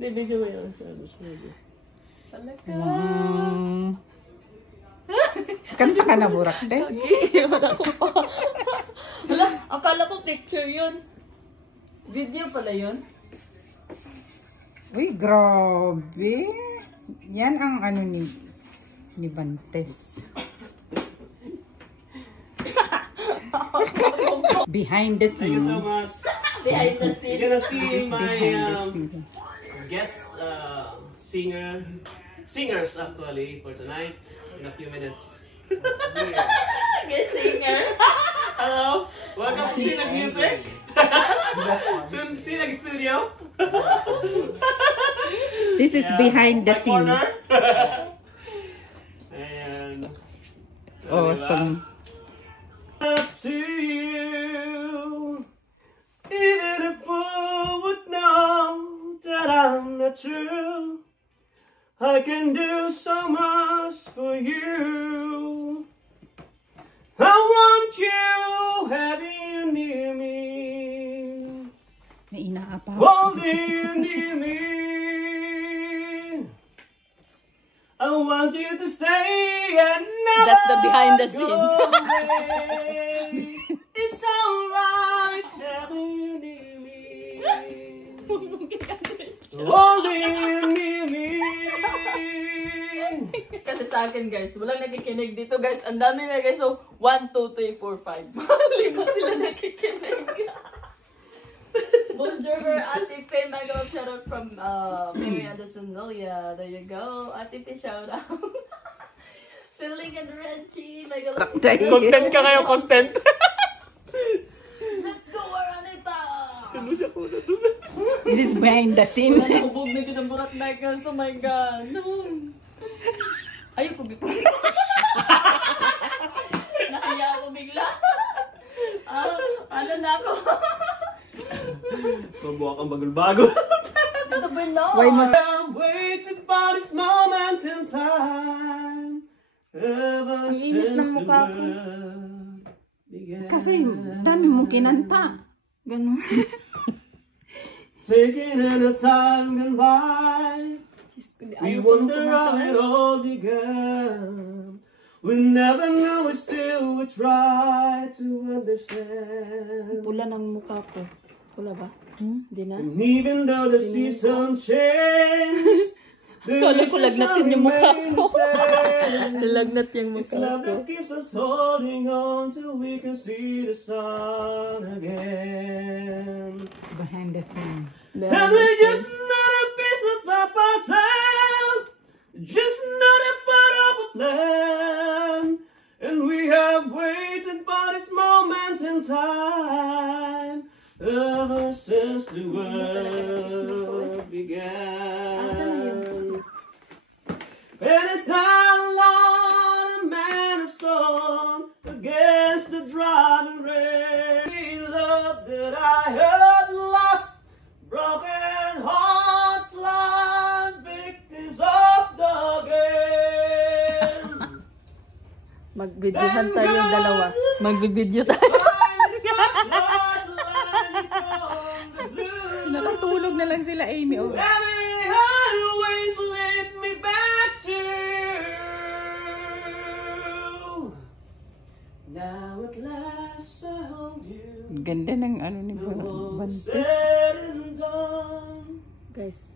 Bibigyan mo yan sa ano. Talaga. Kanta ka na burak din. Okay, wala ko pa. Wala, akala ko picture yun. Video pala yun. Uy, grabe. Yan ang ano ni Bantes. Behind the scene. Thank you so much. Behind the scene. You're gonna see my Behind the scene. guest singers actually for tonight in a few minutes. Guest singer. Hello, welcome to Sinag Music. Soon Sinag Studio. This is behind the my scene. corner. And Awesome. up to you, even a fool would know that I'm not true. I can do so much for you. I want you, having you near me, May inaapa. holding you near me. I want you to stay and never That's the behind the scene. go away. It's alright having you near me, holding you near me. Kasi sa akin guys, walang nakikinig dito guys. Ang dami na guys. So, 1, 2, 3, 4, 5. 5 sila nakikinig. Bonjour, Ate Faye. Mega love shout out from Mary Addison Lilia. There you go. Ate Faye shout out. Siling and Reggie. Mega love. Content ka ngayon, content. Let's go, Aranita! This is behind the scene. Wala na hubog na yun ang burat na guys. Oh my God. Ayun, pugit. Nahiya ako bigla. Ano na ako? Mabuha kang bagol-bago. Dito ba no? Why must I'm waiting for this moment in time. Ever init ng since the mukha ko. world began. Kasi dami mo kinanta. Ganun. Taking in a time gone by. We wonder how it all began. We never know, we still we try to understand. Pula ng mukha ko. Pula ba? Hindi na. And even though the season changes, the Kala ko lagnatin yung mukha remain ko. the same. Lagnat yung It's mukha love ko. that keeps us holding on till we can see the sun again. behind the scene. And we're just not a piece of ourselves, just not a part of a plan. And we have waited for this moment in time ever since the world began. And it's not alone, a man of stone against the driving rain. Love that I had lost, broken hearts like victims of the game. Mag-videohan tayo dalawa. Mag-video tayo. Nakatulog na lang sila, Amy. Oh. Always lead me back to you. Now at last I hold you. Ganda ng ano ni No more Bantes. said and done. Guys.